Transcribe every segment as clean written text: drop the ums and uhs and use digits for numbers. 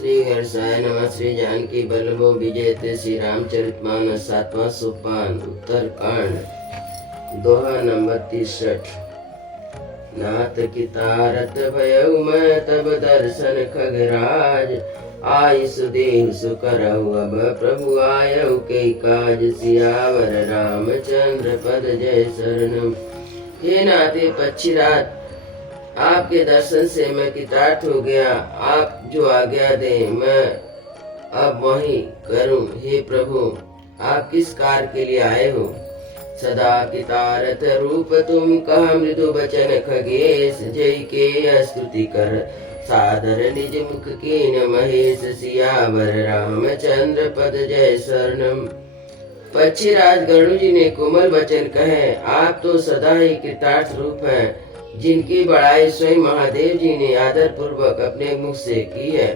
श्री हर्षाय नमः। श्री जानकी बल्लभो विजयते। श्री रामचरितमानस 7वां सोपान उत्तरकांड दोहा नंबर 63। नाथ की तारत भयउ मैं तब दर्शन खगराज, आई सुदेव सुकरहु अब प्रभु आयउ के काज। सियावर रामचंद्र पद जय शरणम। हे नाथ, पक्षी रात आपके दर्शन से मैं कृतार्थ हो गया। आप जो आज्ञा दे मैं अब वही करूं। हे प्रभु, आप किस कार्य के लिए आए हो? सदा कितारथ रूप तुम कह मृदु बचन खगेश, जय के स्तुति कर सादर निज मुख के न महेश। सियावर रामचंद्र पद जय शरणम। पक्षीराज गरुड़ जी ने कोमल वचन कहे, आप तो सदा ही कृतार्थ रूप हैं, जिनकी बड़ाई स्वयं महादेव जी ने आदर पूर्वक अपने मुख से की है।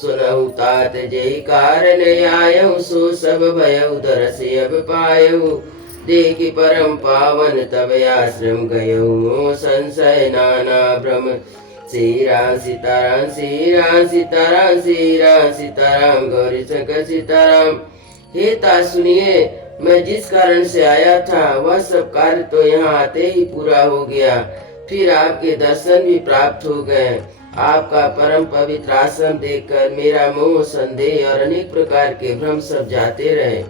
सुनहु तात जय कारण आयहु, सो सब भयउ दरस अब पायहु। देखि परम पावन तब आश्रम गयहु, मोह संशय नाना भ्रम। श्री राम सीताराम, श्री राम सीताराम, श्री राम सीताराम, गौरी शंकर सीताराम। हे तात सुनिए, मैं जिस कारण से आया था वह सब कार्य तो यहाँ आते ही पूरा हो गया। फिर आपके दर्शन भी प्राप्त हो गए। आपका परम पवित्र आश्रम देखकर मेरा मोह संदेह और अनेक प्रकार के भ्रम सब जाते रहे।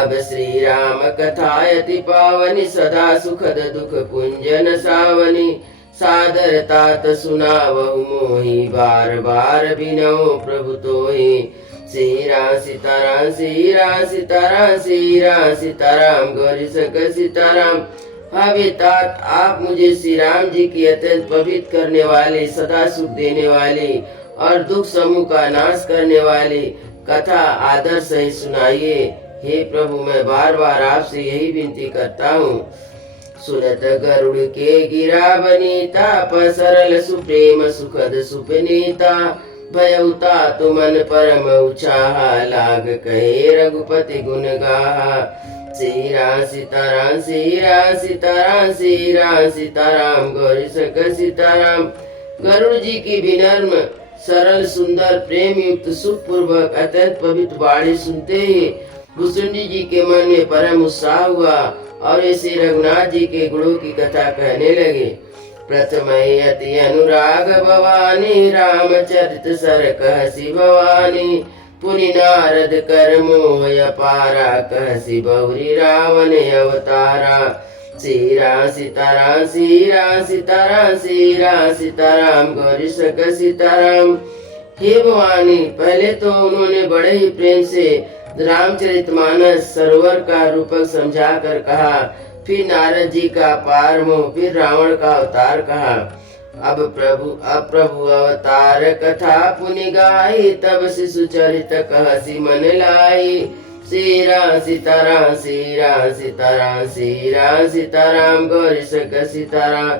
अब श्री राम कथा अति पावनी, सदा सुखद दुख पुंजन सावनी। सादर तात सुनावहु मोहि, बार बार बिनऊ प्रभु तोहि। श्री राम सीताराम, श्री राम सीताराम, श्री राम सीताराम, गौरी शंकर सीताराम। हाँ तात, आप मुझे श्री राम जी की अत्यंत पवित्र करने वाली, सदा सुख देने वाली और दुख समूह का नाश करने वाली कथा आदर सही सुनाइए। हे प्रभु, मैं बार बार आपसे यही विनती करता हूँ। सुनत गरुड़ के गिरा बनीता, सरल सुप्रेम सुखद सुपनीता। भयउता तुमन परम उचाहा, लाग कहे रघुपति गुण गाहा। श्री राम सीताराम, श्री राम सीताराम, श्री राम सीताराम, गौरी शंकर सीताराम। गरुड़ जी की विनम्र सरल सुंदर प्रेम युक्त सुख पूर्वक अत्यंत पवित्र वाणी सुनते ही भुसुंडी जी के मन में परम उत्साह हुआ और ऐसे रघुनाथ जी के गुणों की कथा कहने लगे। प्रथम अति अनुराग भवानी, रामचरित सर कहसी भवानी। पुनि नारद कर मोह अपारा, कहसी बहुरी रावण अवतारा। श्री राम सीताराम, श्री राम सीताराम, श्री राम सीताराम, गौरी शंकर सीताराम। हे भवानी, पहले तो उन्होंने बड़े ही प्रेम से रामचरितमानस सरोवर का रूपक समझा कर कहा। फिर नारद जी का पार मोह, फिर रावण का अवतार कहा। अब प्रभु अवतार कथा पुनि गाई, तब शिशु चरित कहसी मन लाई। श्री राम सीताराम, श्री राम सीताराम, श्री राम सीताराम, गौरी शंकर सीताराम।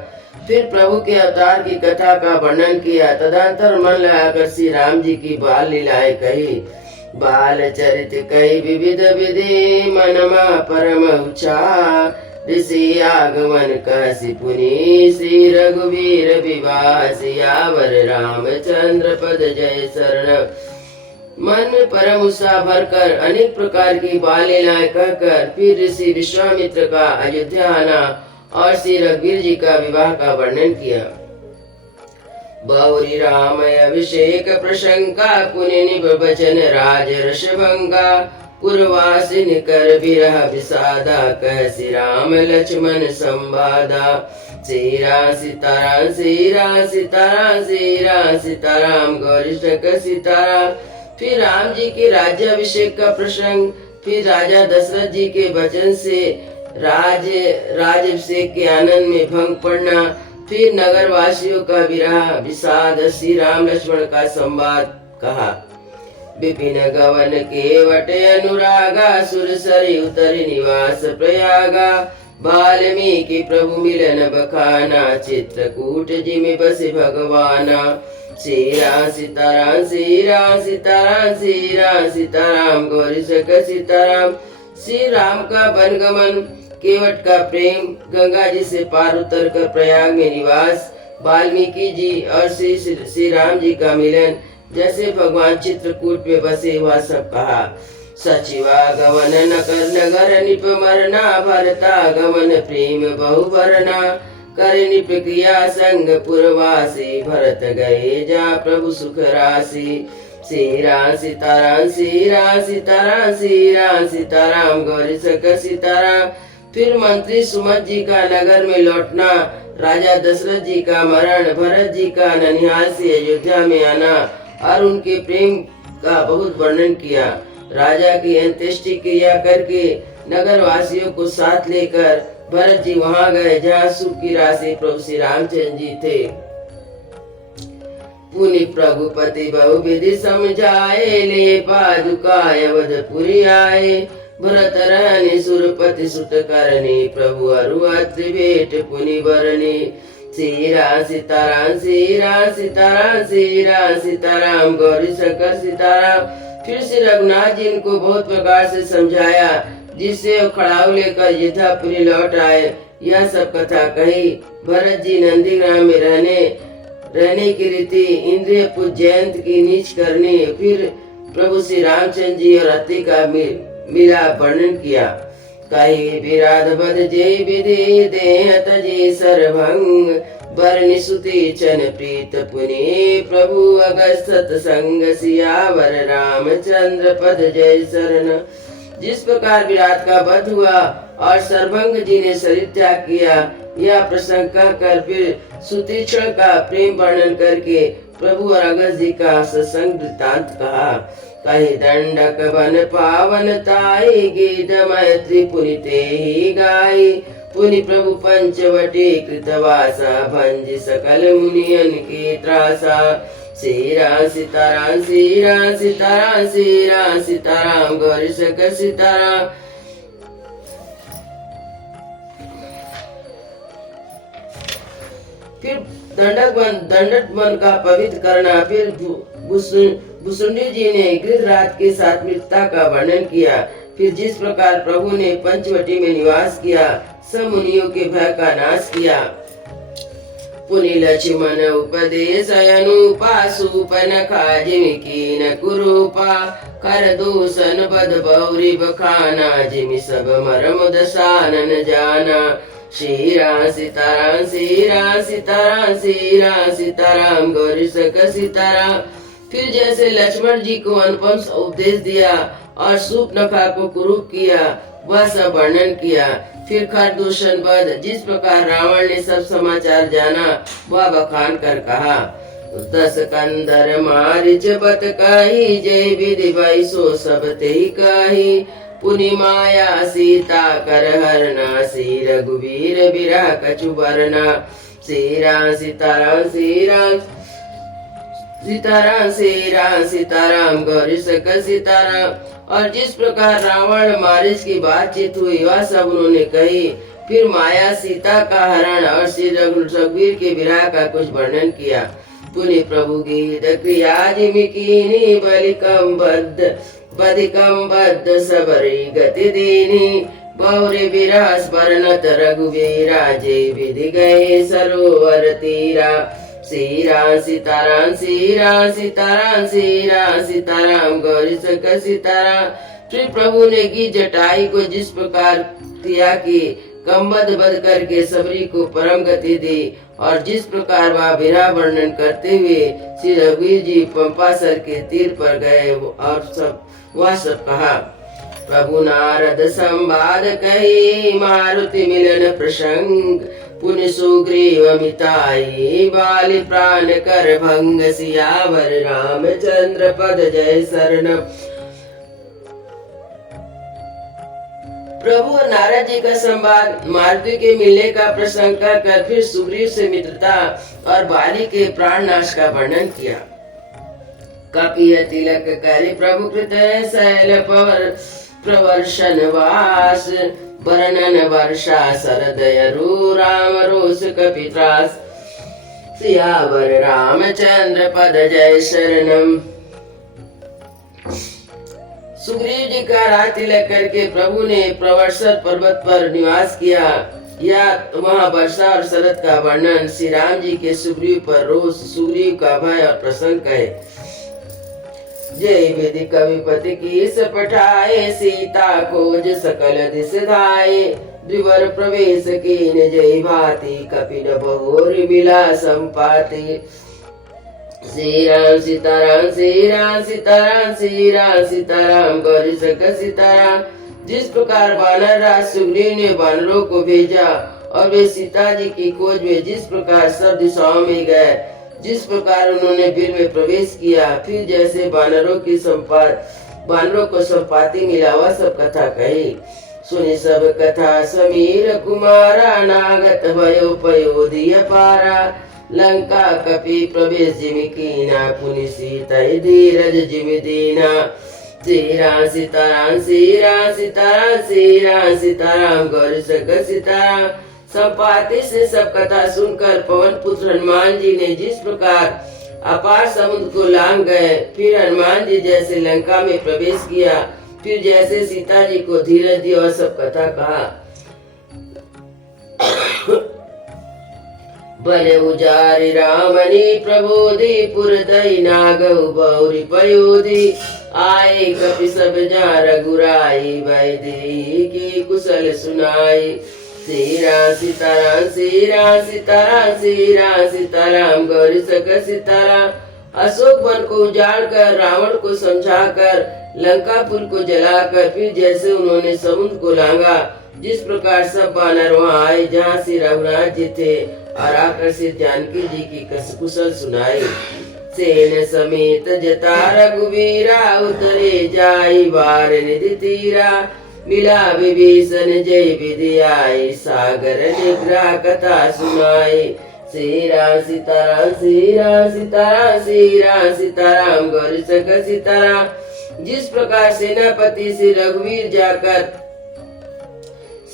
फिर प्रभु के अवतार की कथा का वर्णन किया। तदंतर मन लगाकर श्री राम जी की बाल लीलाएं कही। बाल चरित कई विविध विधि, मनमा परम उचा। ऋषि आगमन कहसी पुनि, श्री रघुवीर विवाह। सियावर रामचंद्र पद जय शरण। मन में परम उत्साह भरकर अनेक प्रकार की बाल लीलाएं कहकर फिर ऋषि विश्वामित्र का अयोध्या आना और श्री रघुवीर जी का विवाह का वर्णन किया। बहुरी राम अभिषेक प्रशंका, पुनि निभ बचन राज रसभंगा। पुरवासिन कर विरह विषादा, कहसी राम लक्ष्मण संवादा। श्री राम सीताराम, श्री राम सीताराम, श्री राम सीताराम, गौरी शंकर सीताराम। फिर राम जी के राज्याभिषेक का प्रसंग, फिर राजा दशरथ जी के वचन से राज्याभिषेक के आनंद में भंग पड़ना, फिर नगर वासियों का विरह विषाद, श्री राम लक्ष्मण का संवाद कहा। विपिन गवन के वटे अनुरागा, सुरसरी उतरि निवास प्रयागा। वाल्मीकि प्रभु मिलन बखाना, चित्रकूट जिमि बसि भगवाना। श्री राम सीताराम, श्री राम सीताराम, श्री राम सीताराम, गौरी शंकर सीताराम। श्री राम का वनगमन, केवट का प्रेम, गंगा जी से पार उतर कर प्रयाग में निवास, वाल्मीकि जी और श्री राम जी का मिलन, जैसे भगवान चित्रकूट में बसे वह सब कहा। सचिवा गमन नगर नगर निप मरना भरता गमन प्रेम बहु भरना कर निप क्रिया संग पुरवासी भरत गए जा प्रभु सुख राशि। श्री राम सीताराम श्री राम सीताराम श्री राम सीताराम गौरी शंकर सीताराम। फिर मंत्री सुमत जी का नगर में लौटना, राजा दशरथ जी का मरण, भरत जी का ननिहाल से अयोध्या में आना और उनके प्रेम का बहुत वर्णन किया। राजा की अंत्येष्टि क्रिया करके नगर वासियों को साथ लेकर भरत जी वहां गए जहाँ सुख की राशि प्रभु श्री रामचंद्र जी थे। पुनि प्रभुपति बहु विधि समझाए ले पादुका अवधपुरी आए। भरत रहने सुरपति सुत करने प्रभु अरु अत्रि भेंट पुनि बरने। श्री राम सीताराम श्री राम सीताराम श्री राम सीताराम गौरी शंकर सीताराम। फिर श्री रघुनाथ जी इनको बहुत प्रकार से समझाया, जिससे वो खड़ाऊ लेकर यथापुरी लौट आए। यह सब कथा कही। भरत जी नंदीग्राम में रहने की रीति, इंद्रिय पूज जयंत की नीच करनी, फिर प्रभु श्री रामचंद्र जी और अति का मीरा वर्णन किया। कही विराध बद जय विधि देह तजे सरभंग बरनि सुति चन प्रीत पुनि प्रभु अगस्त सत्संग सियावर रामचंद्र पद जय शरण। जिस प्रकार विराट का वध हुआ और सर्वंग जी ने शरीर त्याग किया, यह प्रसंग कहकर फिर सुतीक्षण का प्रेम वर्णन करके प्रभु और अगस्त जी का सत्संग वृत्तांत कहा। कही दंडक बन पावन ताई गीत मैत्री पुनि ते ही गाई। पुनि प्रभु पंचवटी कृतवासा भंज सकल मुनियन की त्रासा। श्री राम सीताराम श्री राम सीताराम श्री राम सीताराम गौरी शंकर सीताराम। फिर दंडक मन का पवित्र करना। फिर भुसुंडी जी ने गिरिराज के साथ मित्रता का वर्णन किया। फिर जिस प्रकार प्रभु ने पंचवटी में निवास किया, सब मुनियों के भय का नाश किया। पुनि लक्ष्मण उपदेश अनुपा सुपन खाजिम की न कुरूपा कर दूषण बद बौरी बखाना जिमि सब मरम दशानन जाना। श्री राम सीताराम श्री राम सीताराम श्री राम सीताराम गौरी शंकर सीताराम। फिर जैसे लक्ष्मण जी को अनुपम उपदेश दिया और सूर्पनखा को कुरूप किया, वह सब वर्णन किया। फिर खरदूषण वध, जिस प्रकार रावण ने सब समाचार जाना, वह बखान कर कहा। दस कंदर मारिच बत कही जय विधि भाई सो सब ते कही। पुनि माया सीता कर हरना श्री रघुवीर बिरह कछु बरना। श्री राम सीताराम श्री राम सीताराम श्री राम सीताराम गौरी शंकर सीताराम। और जिस प्रकार रावण मारिच की बातचीत हुई, वह सब उन्होंने कही। फिर माया सीता का हरण और श्री रघुवीर के विरह का कुछ वर्णन किया। पुनि प्रभु गीत क्रिया जिमिकीनी बधिकम बद्ध सबरी गति दीनी। बौरे विरह स्मरणत रघुवीरा जय विधि गए सरोवर तीरा। श्री राम सीताराम श्री राम सीताराम श्री राम सीताराम गौरी शंकर सीताराम। फिर प्रभु ने गीत जटाई को जिस प्रकार किया कि कम्बद बध करके सबरी को परम गति दी, और जिस प्रकार वह विरह वर्णन करते हुए श्री रघुवीर जी पंपासर के तीर पर गए और वह सब कहा। प्रभु नारद संवाद कही मारुति मिलन प्रसंग। पुनि सुग्रीव मिताई बाली प्राण कर भंग सियावर रामचंद्र पद जय शरण। प्रभु और नारद जी का संवाद, मारुति के मिलने का प्रसंग कर फिर सुग्रीव से मित्रता और बाली के प्राण नाश का वर्णन किया। कपिय तिलक करे प्रभु कृत शैल प्रवर्षण वास। वर्णन वर्षा सरदयरु राम रोष कपित्रास। सियावर रामचंद्र पद जय शरणम। सुग्रीव जी का राज तिलक करके प्रभु ने प्रवर्षण पर्वत पर निवास किया। या वहाँ वर्षा और शरद का वर्णन, श्री राम जी के सुग्रीव पर रोष, सुग्रीव का भय और प्रसंग है। जय विधि कविपति की पठाए, सीता खोज सकल दिस धाये। द्विवर प्रवेश कीन जय भांति, कपिन बहोर मिला संपाति। श्री राम सीताराम श्री राम सीताराम श्री राम सीताराम गौरी शंकर सीताराम। जिस प्रकार वानर राज सुग्रीव ने वानरों को भेजा और वे सीता जी की खोज में जिस प्रकार सब दिशाओं में गए, जिस प्रकार उन्होंने बिल में प्रवेश किया, फिर जैसे वानरों को संपाति मिला, वह सब कथा कही। सुनि सब कथा समीर कुमारा, नागत भयो पयोधिय पारा। लंका कपि प्रवेश जिमि कीना, पुनि सीता धीरज जिमि दीना। श्री राम सीताराम श्री राम सीताराम श्री राम सीताराम गौरी शंकर सीताराम। संपाति से सब कथा सुनकर पवन पुत्र हनुमान जी ने जिस प्रकार अपार समुद्र को लांग गए, फिर हनुमान जी जैसे लंका में प्रवेश किया, फिर जैसे सीता जी को धीरज दिया, और सब कथा कहा। बल उजारि रामनी प्रबोधि, पुर दई नागौ बौरि पयोधि। आए कपि सब जा रघुराई, वैदेही की कुशल सुनाई। श्री राम सीताराम श्री राम सीताराम श्री राम सीताराम गौरी शंकर सीताराम। अशोक वन को उजाड़ कर, रावण को समझाकर, लंकापुर को जलाकर, फिर जैसे उन्होंने समुद्र को लांगा, जिस प्रकार सब वानर वहाँ आए जहाँ श्री रघुनाथ जी थे, और आकर्षित जानकी जी की कुशल सुनाई। सेन समेत जता रघुवीरा, उतरे जाई वार निधि तीरा। मिला विभीषण जय विधि आई, सागर निग्रह कथा सुनाई। श्री राम सीताराम श्री राम सीताराम श्री राम सीताराम गौरी शंकर सीताराम। जिस प्रकार सेनापति श्री रघुवीर जाकर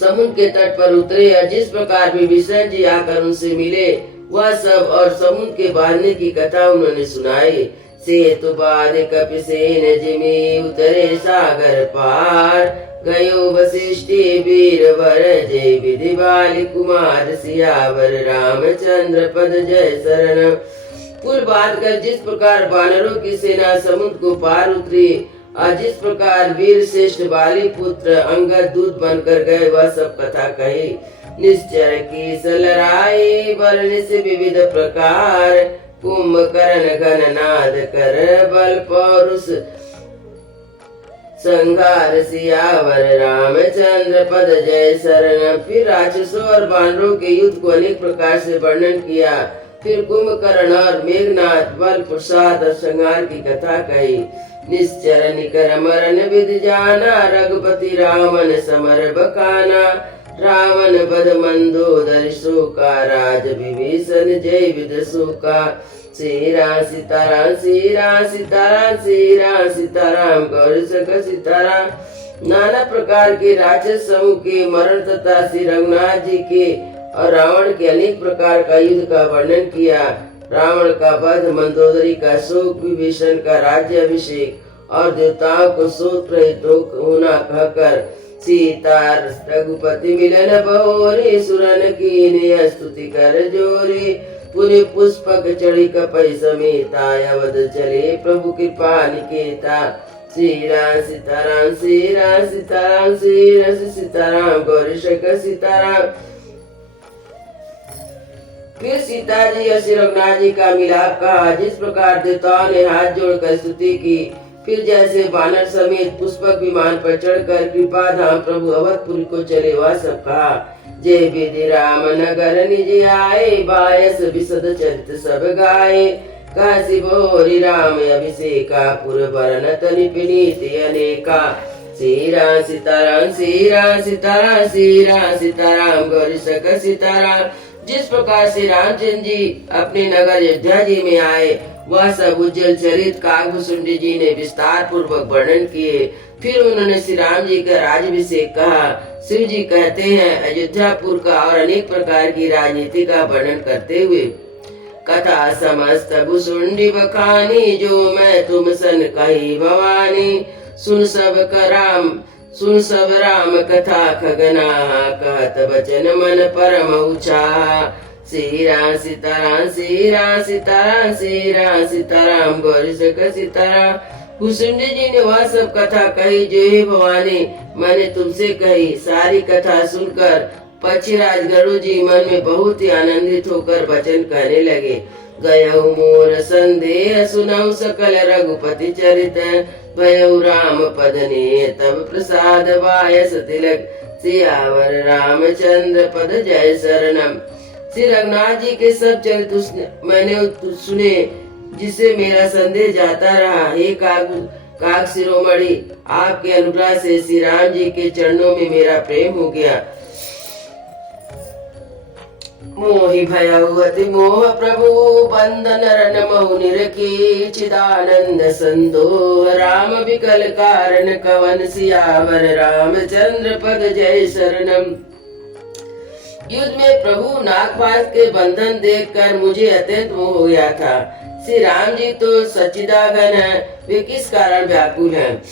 समुद्र के तट पर उतरे, और जिस प्रकार विभीषण जी आकर उनसे मिले, वह सब और समुद्र के बांधने की कथा उन्होंने सुनाई। सेतु बाध कपिसेन जिमि, उतरे सागर पार। गयो वशिष्ठि वीर वर, जय विधि बाली कुमार सियावर। रामचंद्र पद जय शरण। पुल बांध कर जिस प्रकार वानरों की सेना समुद्र को पार उतरी, और जिस प्रकार वीर श्रेष्ठ बाली पुत्र अंगद दूत बनकर गए, वह सब कथा कही। निश्चर की सलराई, बरनिस विविध प्रकार। कुंभकर्ण गणनाद कर, बल पौरुष संघार सियावर। रामचंद्र पद जय शरण। फिर राक्षसों और वानरों के युद्ध को अनेक प्रकार से वर्णन किया। फिर कुंभकर्ण और मेघनाथ, बल प्रसाद और संहार की कथा कही। निश्चर निकर मरण विधि जाना, रघुपति रामन समर बकाना। रावण बध मंदोदर शोका, राज विभीषण जय विध शोका। श्री राम सीताराम श्री राम सीताराम श्री राम सीताराम गौरी शंकर सीताराम। नाना प्रकार के राक्षस समूह के मरण तथा श्री रघुनाथ जी के और रावण के अनेक प्रकार का युद्ध का वर्णन किया। रावण का वध, मंदोदरी का शोक, विभीषण का राज्य अभिषेक और देवताओं को शोक रहित होना कहकर सीता रघुपति मिलन बहोरी। सुरन कीन स्तुति कर जोरी, पुनि पुष्पक चढ़ी कपई समेता। अवध चले प्रभु कृपा निकेता। श्री राम सीताराम श्री राम सीताराम श्री राम सीताराम गौरी शंकर सीताराम। फिर सीता जी और श्री रघुनाथ जी का मिलाप कहा। जिस प्रकार देवताओं ने हाथ जोड़कर स्तुति की, फिर जैसे वानर समेत पुष्पक विमान पर चढ़कर कृपा धाम प्रभु अवधपुरी को चले, वह सब कहा। जय विधि राम नगर निज आए, बायस विशद चरित सब गाये। काशी बोरी राम अभिषेका, पुर बरनत निपनीति अनेका। श्री राम सीताराम श्री राम सीताराम श्री राम सीताराम गौरी शंकर सीताराम। जिस प्रकार से रामचंद्र जी अपने नगर अयोध्या जी में आए, वह सब उज्जवल चरित काकभूषुंडी जी ने विस्तार पूर्वक वर्णन किए। फिर उन्होंने श्री राम जी का राज्याभिषेक कहा। शिव जी कहते हैं, अयोध्यापुर का और अनेक प्रकार की राजनीति का वर्णन करते हुए, कथा समस्त भूषुंडी बखानी, जो मैं तुम सन कही भवानी। सुन सब राम कथा खगना, कहत वचन मन परम ऊंचा। सीरा सीताराम सीरा सीताराम सीरा सीताराम गौरी सका सीताराम। कुसुंडी जी ने वह सब कथा कही जो हे भवानी मैंने तुमसे कही। सारी कथा सुनकर पक्षीराज गरुड़ जी मन में बहुत ही आनंदित होकर वचन कहने लगे। गयऊ मोर संदेह सुनऊ सकल रघुपति चरित, भयऊ राम पद ने तब प्रसाद वायस तिलक, सियावर रामचंद्र पद जय शरणम। श्री रघुनाथ जी के सब चरित्र मैंने सुने जिससे मेरा संदेह जाता रहा। हे काग शिरोमणि आपके अनुग्रह से श्री राम जी के चरणों में मेरा प्रेम हो गया। मोहि भयवति मोह प्रभु बंधन रन महु निरखी, चिदानंद संदोह राम विकल कारण कवन, सियावर रामचंद्र पद जय शरणम। युद्ध में प्रभु नागपाश के बंधन देखकर मुझे अत्यंत मोह हो गया था। श्री राम जी तो सच्चिदागन है, वे किस कारण व्याकुल हैं।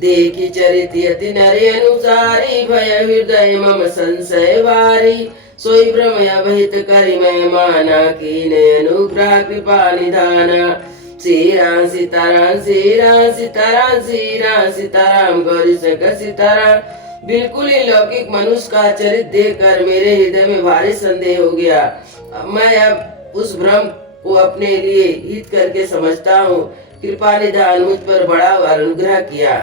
देखी चरित अति नरे अनुसारी, भय हृदय मम संशय वारी, सोई भ्रमय भहित करि मैं माना, कीने अनुग्रह कृपा निधाना। श्री राम सीताराम श्री राम सीताराम श्री राम सीताराम गौरी शंकर सीताराम। बिल्कुल ही लौकिक मनुष्य का चरित्र देखकर मेरे हृदय में भारी संदेह हो गया। मैं अब उस भ्रम को अपने लिए हित करके समझता हूँ। कृपा निधान मुझ पर बड़ा अनुग्रह किया।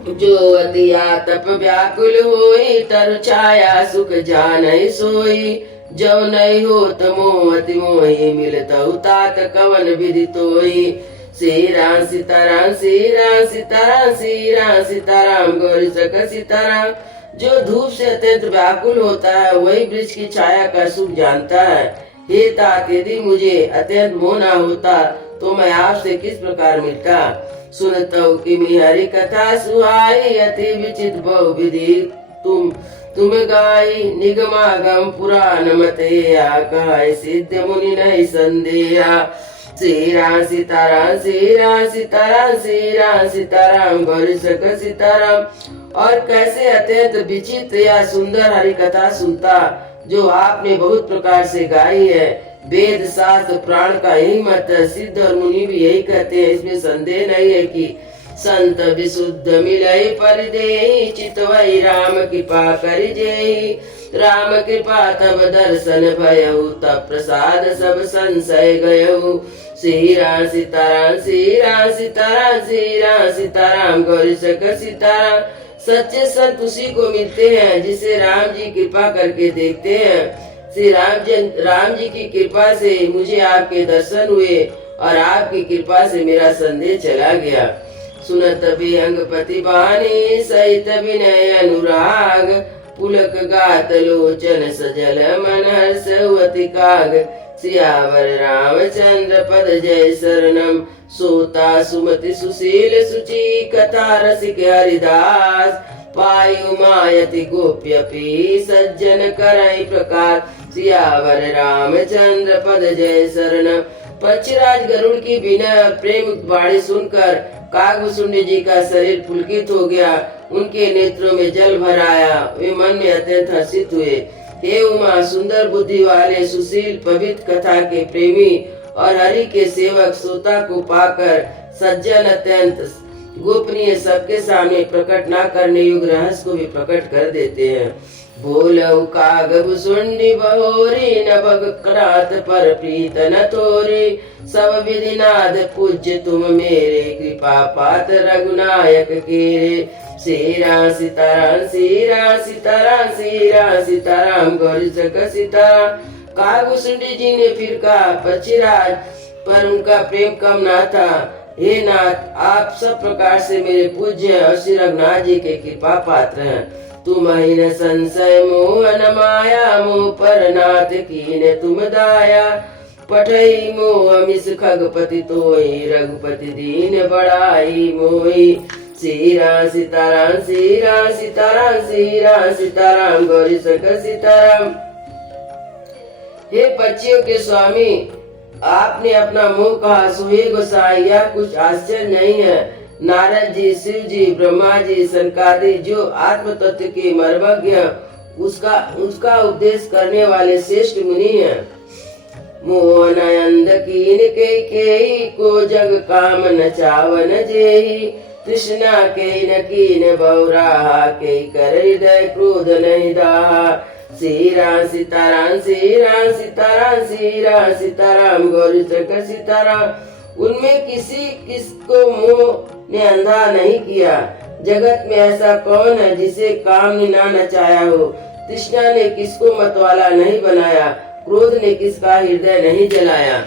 जो अतिया तप व्याकुल होई, तरु छाया सुख जानई सोई, जो नहीं हो तमो अति मोहि, मिलतउ तात कवन विधि तोई। श्री राम सीताराम श्री राम सीताराम श्री राम सीताराम गौरी शंकर सीताराम। जो धूप से अत्यंत व्याकुल होता है वही वृक्ष की छाया का सुख जानता है। हे तात यदि मुझे अत्यंत मोह न होता तो मैं आपसे किस प्रकार मिलता। सुनतौ कि हरि कथा सुहाई, अति विचित बहुविधि तुम गाई, निगमागम पुराण मते कहै, सिद्ध मुनि नहीं संदेहा। श्री राम सीताराम श्री राम सीताराम श्री राम सीताराम गौरी शंकर सीताराम। और कैसे अत्यंत विचित्र या सुंदर हरि कथा सुनता जो आपने बहुत प्रकार से गाई है। वेद शास्त्र प्राण का यही मत है, सिद्ध और मुनि भी यही कहते हैं। इसमें संदेह नहीं है कि संत विशुद्ध मिलई परिदेहि, चितवई राम कृपा करि जेहि। राम कृपा तब दर्शन भयउ, तब प्रसाद सब संशय गयउ। श्री राम सीताराम श्री राम सीताराम श्री राम सीताराम गौरी शंकर सीताराम। सच्चे संत उसी को मिलते हैं जिसे राम जी कृपा करके देखते हैं। श्री राम जी की कृपा से मुझे आपके दर्शन हुए और आपकी कृपा से मेरा संदेह चला गया। सुनत विहंग पति बानी, सहित विनय अनुराग, पुलक गात लोचन सजल मन हर्ष अति काग। सियावर रामचंद्र पद जय शरणम। सोता सुमति सुशील सुचि, कथा रसिक हरिदास, पायु मायति गोप्यपि, सज्जन करई प्रकार। सियावर रामचंद्र पद जय शरणम। पक्षीराज गरुड़ की बिना प्रेम वाणी सुनकर कागभूषुंडी जी का शरीर पुलकित हो गया, उनके नेत्रों में जल भर आया, वे मन में अत्यंत हर्षित हुए। हे उमा, सुंदर बुद्धि वाले सुशील पवित्र कथा के प्रेमी और हरि के सेवक सोता को पाकर सज्जन अत्यंत गोपनीय सबके सामने प्रकट न करने योग्य रहस्य को भी प्रकट कर देते हैं। बोलऊ कागभूषुंडी बहोरी, नभग क्रात पर प्रीत न तोरी। सब विधि नाद पूज्य तुम मेरे, कृपा पात्र रघुनायक केरे। श्री राम सीताराम श्री राम सीताराम श्री राम सीताराम गौरी शंकर सीताराम। कागभूषुंडी जी ने फिर कहा, पक्षीराज पर उनका प्रेम कम ना था। हे नाथ, आप सब प्रकार से मेरे पूज्य और श्री रघुनाथ जी के कृपा पात्र हैं। तुम ही न संशय मोह न माया, मोह पर नाथ कीने तुम दाया। पठई मोह मिस खगपति तोई, रघुपति दीन बड़ाई मोई। श्री राम सीताराम श्री राम सीताराम श्री राम सीताराम गौरी शंकर सीताराम। हे पक्षियों के स्वामी, आपने अपना मुंह कहा, सोहे गोसाई, यह कुछ आश्चर्य नहीं है। नारद जी, शिव जी, ब्रह्मा जी, सनकादि जो आत्म तत्व के मर्मज्ञ उसका उसका उपदेश करने वाले श्रेष्ठ मुनि हैं। मोहनंद कीन के को जग काम न चावन जेहि, कृष्णा के न कीन बौराहा के कर हृदय क्रोध नहीं दाहा। श्री राम सीताराम श्री राम सीताराम श्री राम सीताराम गौरी शंकर सीताराम। उनमें किसको मोह ने अंधा नहीं किया। जगत में ऐसा कौन है जिसे काम ने ना नचाया हो। तृष्णा ने किसको मतवाला नहीं बनाया, क्रोध ने किसका हृदय नहीं जलाया।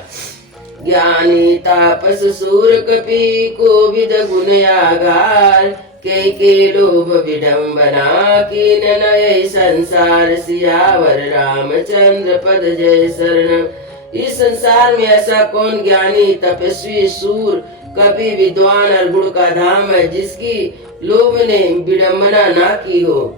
ज्ञानी तापस सूर कपि को विद गुण आगार, के लोभ विडम्बना कीन नय संसार। सियावर रामचंद्र पद जय शरण। इस संसार में ऐसा कौन ज्ञानी तपस्वी सूर कपि विद्वान और गुण का धाम है जिसकी लोभ ने विडम्बना ना की हो।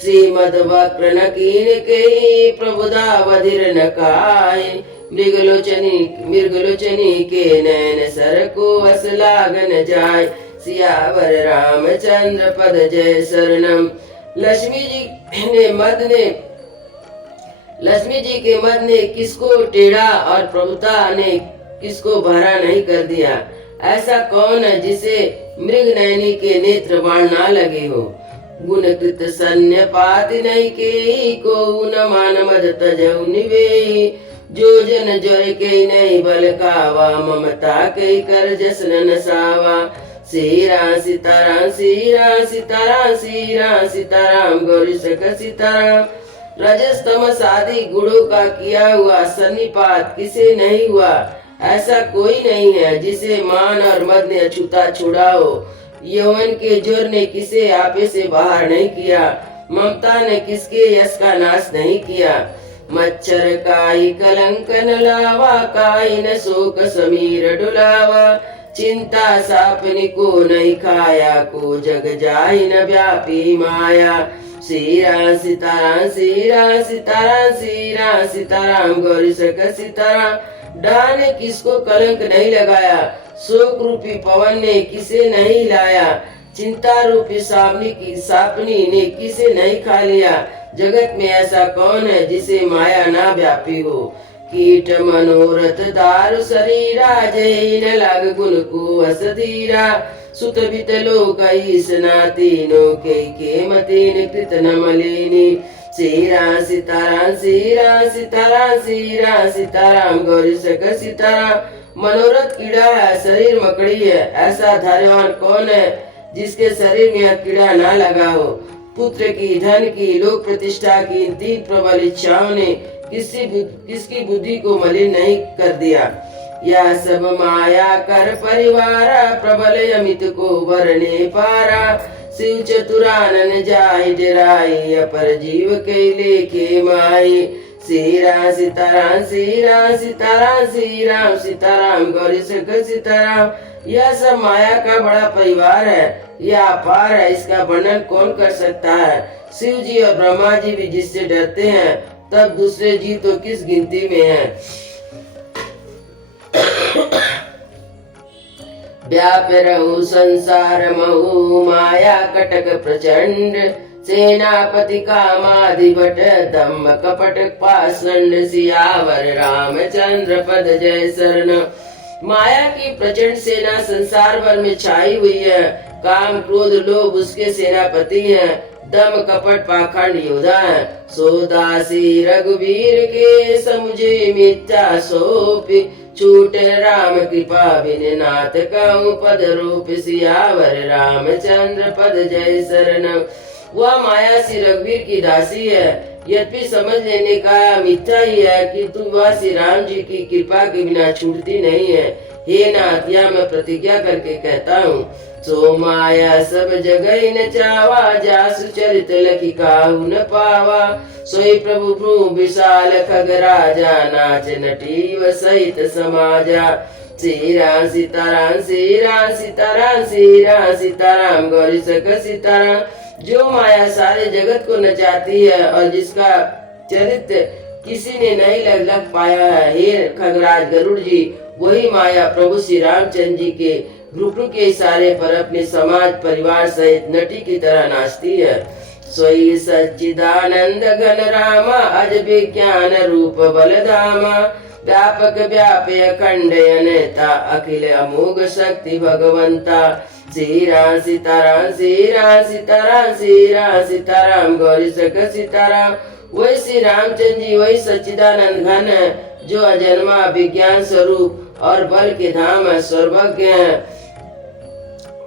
श्रीमद वक्र न कीन के प्रभुदा बधिर न काहे, मृगलोचनी के नयन सर को अस लागन जाय। सियावर रामचंद्र पद जय शरणम। लक्ष्मी जी के मद ने किसको टेढ़ा और प्रभुता ने किसको भरा नहीं कर दिया। ऐसा कौन है जिसे मृग नयनी के नेत्र बाण ना लगे हो। गुणकृत सन्य पाति नहीं के को न मान मद तजौ निवे, जो जन ज्वर के नहीं बल कावा, ममता के कर जसन नसावा। श्री राम सीताराम श्री राम सीताराम श्री राम सीताराम गौरी शंकर सीताराम। रजस तमस आदि गुणों का किया हुआ सन्निपात किसे नहीं हुआ। ऐसा कोई नहीं है जिसे मान और मद ने अछूता छुड़ा हो। यौवन के जोर ने किसे आपे से बाहर नहीं किया। ममता ने किसके यश का नाश नहीं किया। मच्छर काई कलंक न लावा, काई न शोक समीर डुलावा। चिंता सापनी को नहीं खाया, को जग जाहि न व्यापी माया। श्री राम सीताराम श्री राम सीताराम श्री राम सीताराम गौरी शंकर सीताराम। डाह ने किसको कलंक नहीं लगाया, शोक रूपी पवन ने किसे नहीं लाया। चिंता रूपी सापनी ने किसे नहीं खा लिया। जगत में ऐसा कौन है जिसे माया ना व्यापी हो। कीट मनोरथ दारु शरीरा, जय न लाग गुण को असधीरा। सुत बित लोक ईसना तीनों के मतीन कृत न मलिनी। श्री राम सीताराम श्री राम सीताराम श्री राम सीताराम गौरी शंकर सीताराम। मनोरथ कीड़ा है, शरीर मकड़ी है। ऐसा धैर्यवान कौन है जिसके शरीर में यह कीड़ा ना लगा हो। पुत्र की, धन की, लोक प्रतिष्ठा की इन तीन प्रबल इच्छाओं ने किसकी बुद्धि को मलिन नहीं कर दिया। यह सब माया कर परिवारा, प्रबल अमित को वरने पारा। शिव चतुरानन जाय डराई, अपर जीव के लेके माई। श्री राम सीताराम श्री राम सीताराम श्री राम सीताराम गौरी शंकर सीताराम। यह सब माया का बड़ा परिवार है, यह अपार है, इसका वर्णन कौन कर सकता है। शिव जी और ब्रह्मा जी भी जिससे डरते हैं, तब दूसरे जीव तो किस गिनती में हैं। व्याप रहु संसार महु, माया कटक प्रचंड। सेनापति कामाधिपट, दम्भ कपट पाषंड। सियावर रामचंद्र पद जय शरण। माया की प्रचंड सेना संसार भर में छाई हुई है। काम क्रोध लोभ उसके सेनापति हैं। दम कपट पाखंड योद्धा है। सोदासी रघुवीर के समुझे मिथ्या सोपी। छूट राम कृपा बिन नाथ कहूँ पद रूप। सियावर रामचंद्र पद जय शरण। वह माया श्री रघुवीर की दासी है। यद्यपि समझ लेने का मिथ्या ही है किंतु वह श्री राम जी की कृपा के बिना छूटती नहीं है। हे नाथ, यह मैं प्रतिज्ञा करके कहता हूँ। सो माया सब जगह न चावा, जासु चरित लखी काहू न पावा। सोई प्रभु भ्रू विशाल खग राजा, नाच नटी व सहित समाजा। श्री राम सीताराम श्री राम सीताराम श्री राम सीताराम गौरी शंकर सीताराम। जो माया सारे जगत को नचाती है और जिसका चरित्र किसी ने नहीं लग पाया है। हे खगराज गरुड़ जी, वही माया प्रभु श्री रामचंद्र जी के घुटनों के इशारे पर अपने समाज परिवार सहित नटी की तरह नाचती है। सोई सच्चिदानंद घन रामा अज विज्ञान रूप बलधामा व्यापक व्यापी अखंड अनेता अखिल अमोघ शक्ति भगवंता श्री राम सीताराम श्री राम सीताराम श्री राम सीताराम गौरी सक सीताराम। वही श्री रामचंद्र जी वही सच्चिदानंद घन जो अजन्मा विज्ञान स्वरूप और बल के धाम है, सर्वज्ञ है,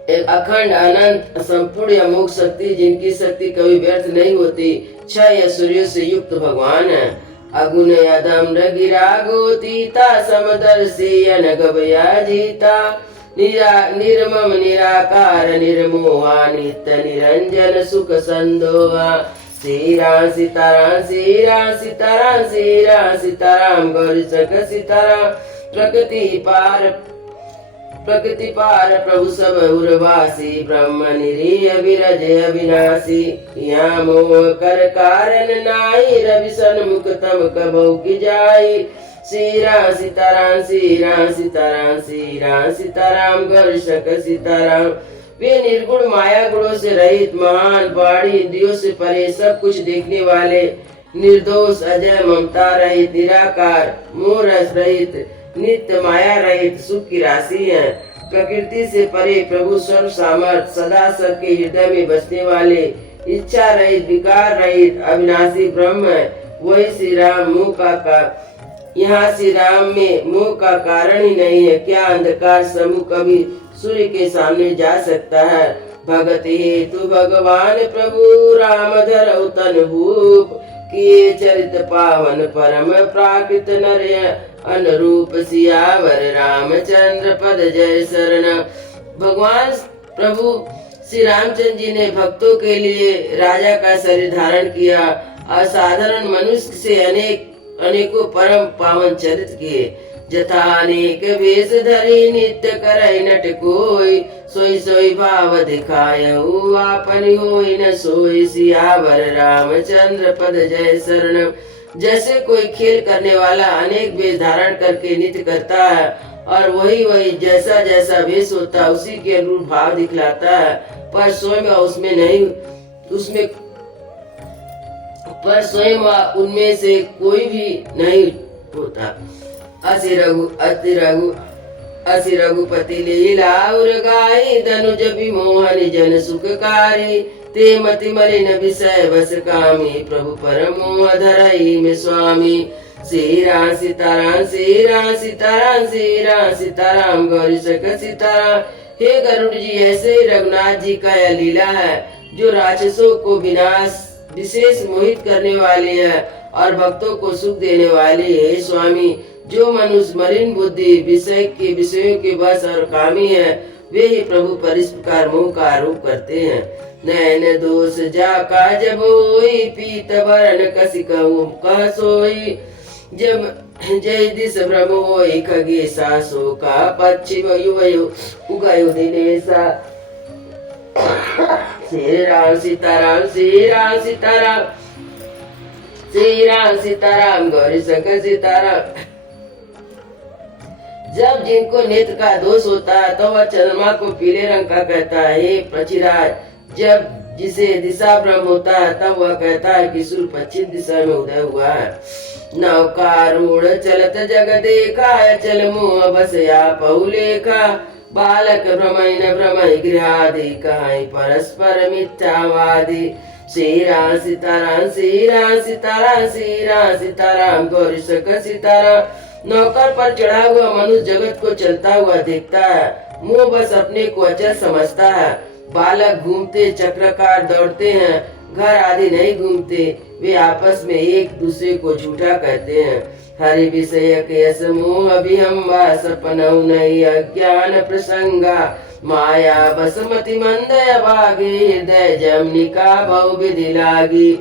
एक अखंड अनंत संपूर्ण अमोघ शक्ति जिनकी शक्ति कभी व्यर्थ नहीं होती, छह सूर्य से युक्त भगवान है। अगुण अदम गिरा गोतीता समदर्शी अनगभया जीता निर्मम निराकार निर्मोहा नित्य निरंजन सुख संदोहा। श्री राम सीताराम श्री राम सीताराम श्री राम सीताराम गौरी सक सीताराम। प्रकृति पार प्रभु सब उर्वासी ब्रह्म निरीय विरज अविनाशी। यहाँ मोह कर कारण नाई रवि सन्मुख तम कबहु की जाई। श्री राम सीताराम श्री राम सीताराम श्री राम सीताराम गौरी सक सीताराम। वे निर्गुण माया गुणों से रहित महान बाड़ी इंद्रियों से परे सब कुछ देखने वाले निर्दोष अजय ममता रहित निराकार मोह रस रहित नित्य माया रहित सुख की राशि है। प्रकृति से परे प्रभु सर्व सामर्थ सदा सबके हृदय में बसने वाले इच्छा रहित विकार रहित अविनाशी ब्रह्म है। वही श्री राम मुँह का यहाँ श्री राम में मोह का कारण ही नहीं है। क्या अंधकार समूह कभी सूर्य के सामने जा सकता है। भगत हेतु भगवान प्रभु राम धरऊ तन भूप किए चरित पावन परम प्राकृत नर अनुरूप सियावर रामचंद्र पद जय शरण। भगवान प्रभु श्री रामचंद्र जी ने भक्तों के लिए राजा का शरीर धारण किया और साधारण मनुष्य से अनेकों परम पावन चरित किए। जथा अनेक वेश धरी नित्य करई नट कोई सोई सोई भाव दिखाय आपन होई न सोई सियावर रामचंद्र पद जय शरण। जैसे कोई खेल करने वाला अनेक वेश धारण करके नृत्य करता है और वही जैसा जैसा वेश होता है उसी के अनुरूप भाव दिखलाता है, पर स्वयं उनमें से कोई भी नहीं होता। असि रघुपति लीला उर गाई धनुज विमोहन जन सुखकारी। ते मति मलिन विषय बस कामी प्रभु परम मोह धरई में स्वामी। श्री राम सीताराम श्री राम सीताराम श्री राम सीताराम गौरी सक सीताराम। हे गरुड़ जी, ऐसे ही रघुनाथ जी का यह लीला है जो राक्षसों को विशेष मोहित करने वाली है और भक्तों को सुख देने वाली है। स्वामी, जो मनुष्य मलिन बुद्धि विषयों के बस और कामी है वे ही प्रभु पर इस प्रकार मोह का आरोप करते हैं। नैन दोष जाका जब होई पीत वरण कसी कह सोई। जब जय दिस भ्रम होई खगेसा सो का पश्चिम उगयो दिनेसा। श्री राम सीताराम श्री राम सीताराम श्री राम सीताराम गौरी शंकर सीताराम। जब जिनको नेत्र का दोष होता है तो वह चंद्रमा को पीले रंग का कहता है। हे पृथ्वीराज, जब जिसे दिशा भ्रम होता है तब वह कहता है कि सूर्य पश्चिम दिशा में उदय हुआ है। नौकारूढ़ चलत जग देखा चल मुँह बस या पहुलेखा। बालक भ्रमई न भ्रमई गृहादि कहाई परस्पर मिथ्यावादी। श्री राम सीताराम श्री राम सीताराम श्री राम सीताराम गौरी सक सीताराम। नौकर पर चढ़ा हुआ मनुष्य जगत को चलता हुआ देखता है, मुँह बस अपने को अचल समझता है। बालक घूमते चक्राकार दौड़ते हैं, घर आदि नहीं घूमते। वे आपस में एक दूसरे को झूठा कहते हैं। हरि विषय केस मोह अभिहम्बा सपनौ नहीं अज्ञान प्रसंगा। माया बसमति मंद अभागे हृदय जमनिका बहु विधि लागी।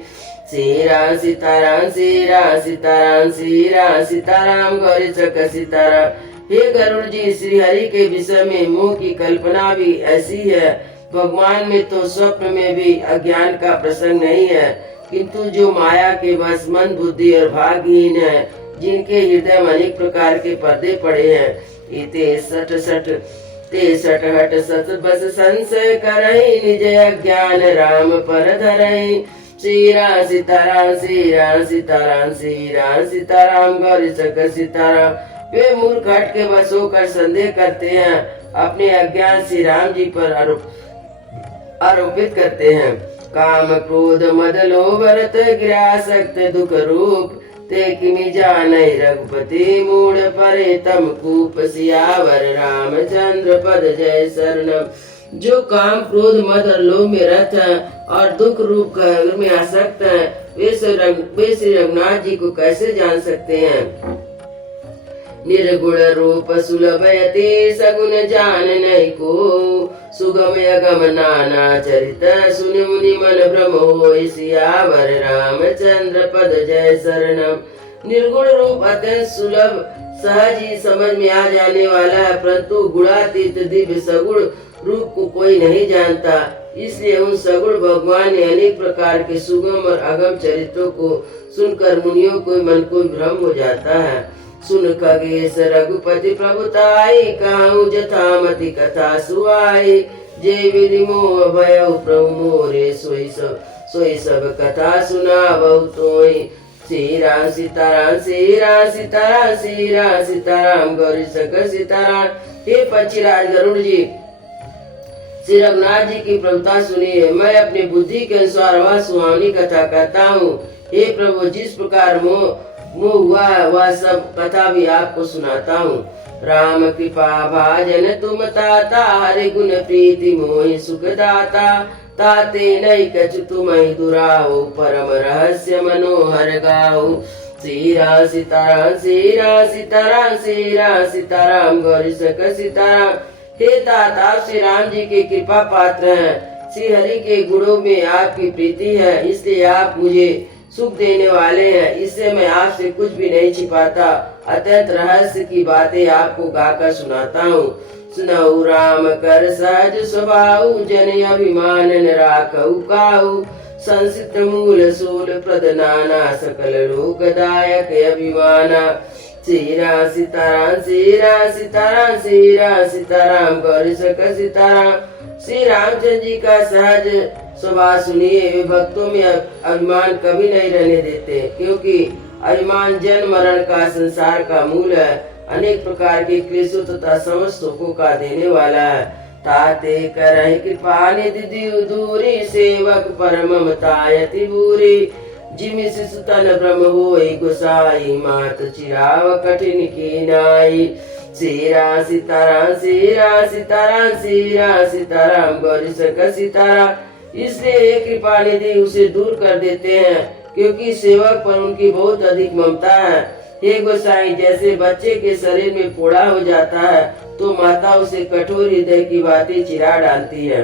श्री राम सीताराम श्री राम सीताराम श्री राम सीताराम गौरी सक सीताराम। हे गरुड़ जी, श्री हरि के विषय में मोह की कल्पना भी ऐसी है। भगवान में तो स्वप्न में भी अज्ञान का प्रसंग नहीं है, किंतु जो माया के बस मन बुद्धि और भागहीन है, जिनके हृदय में अनेक प्रकार के पर्दे पड़े हैं। इते सट सट ते सटहट सत बस संशय करहि निज अज्ञान राम पर धरहि। श्री राम सीताराम श्री राम सीताराम श्री राम सीताराम गौरी शंकर सीताराम। वे मूर्ख हट के बस होकर संदेह करते हैं, अपने अज्ञान श्री राम जी पर आरोपित करते हैं। काम क्रोध मद लोभ रत गिरासक्त दुख रूप, ते किमि जानहि रघुपति मूढ़ परे तम कूप। सियावर रामचंद्र पद जय शरणम। जो काम क्रोध मद और लोभ में रत है और दुख रूप में आसक्त है, वे श्री रघुनाथ जी को कैसे जान सकते हैं। निर्गुण रूप सुलभ यति सगुन जान नहीं को, सुगम अगम नाना चरित सुन मुनि मन भ्रम होय। सियावर रामचंद्र पद जय शरणम। निर्गुण रूप अत्यंत सुलभ सहज ही समझ में आ जाने वाला है, परंतु गुणातीत दिव्य सगुण रूप को कोई नहीं जानता। इसलिए उन सगुण भगवान ने अनेक प्रकार के सुगम और अगम चरित्रों को सुनकर मुनियों को मन को भ्रम हो जाता है। सुन खगेश रघुपति प्रभुताई, कहूँ जथामति कथा सुहाई। जे विधि मोह भयउ प्रभु मोरे, सोई सब कथा सुनावहु तोहि। श्री राम सीताराम श्री राम सीताराम श्री राम सीताराम गौरी शंकर सीताराम। हे पक्षीराज गरुड़ जी, श्री रघुनाथ जी की प्रभुता सुनिए। मैं अपनी बुद्धि के अनुसार वह सुहावनी कथा कहता हूँ। हे प्रभु, जिस प्रकार मोह हुआ वह सब कथा भी आपको सुनाता हूँ। राम कृपा भाजन तुम ताता, हरि गुण प्रीति मोहि सुख दाता। ताते नहीं कछु तुम्हि दुराहो, परम रहस्य मनोहर गाहो। श्री राम सीताराम श्री राम सीताराम श्री राम सीताराम गौरी शंकर सीताराम। हे तात, आप श्री राम जी के कृपा पात्र हैं। श्री हरि के गुणों में आपकी प्रीति है, इसलिए आप मुझे सुख देने वाले हैं। इससे मैं आपसे कुछ भी नहीं छिपाता, अत्यंत रहस्य की बातें आपको गाकर सुनाता हूँ। सुनऊ राम कर सहज स्वभाव, जन अभिमान न राखऊ काहू। संसित मूल सूल प्रद नाना, सकल लोकदायक अभिमाना। श्री राम सीताराम श्री राम सीताराम श्री राम सीताराम गौरी शंकर सीताराम। श्री रामचंद्र जी का सहज स्वभाव सुनिए। वे भक्तों में अभिमान कभी नहीं रहने देते, क्योंकि अभिमान जन्म मरण का संसार का मूल है। अनेक प्रकार के क्लेशों तथा समस्त सुखों का देने वाला है। ताते करहि कृपा निधि दूरी, सेवक परम ममतायति बूरी। जिमि शिशु तन ब्रह्म होय गोसाई, मात चिराव कठिन की नाई। श्री राम सीताराम श्री राम सीताराम श्री राम सीताराम गौरी शंकर सीताराम। इसलिए कृपा निधि उसे दूर कर देते हैं, क्योंकि सेवक पर उनकी बहुत अधिक ममता है। हे गोसाई, जैसे बच्चे के शरीर में फोड़ा हो जाता है, तो माता उसे कठोर हृदय की बातें चिरा डालती है।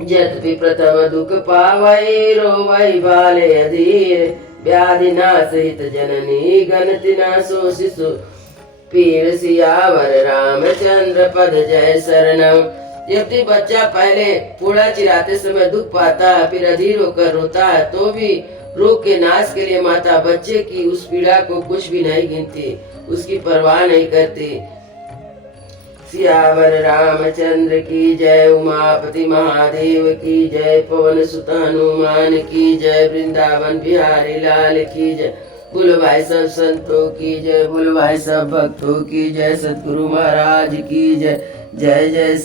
यद्यपि प्रथम दुख पावै, रोवै बाले अधीर। व्याधि नासहित जननी, गणति न सो शिशु पीर। सियावर रामचंद्र पद जय शरणम। यदि बच्चा पहले फोड़ा चिराते समय दुख पाता है, फिर अधीर होकर रोता है, तो भी रोग के नाश के लिए माता बच्चे की उस पीड़ा को कुछ भी नहीं गिनती, उसकी परवाह नहीं करती। सियावर रामचंद्र की जय, उमापति महादेव की जय, पवन सुत हनुमान की जय, वृंदावन बिहारी लाल की जय। बोलो भाई सब संतों की जय, बोलो भाई सब भक्तों की जय, सतगुरु महाराज की जय। जय जय।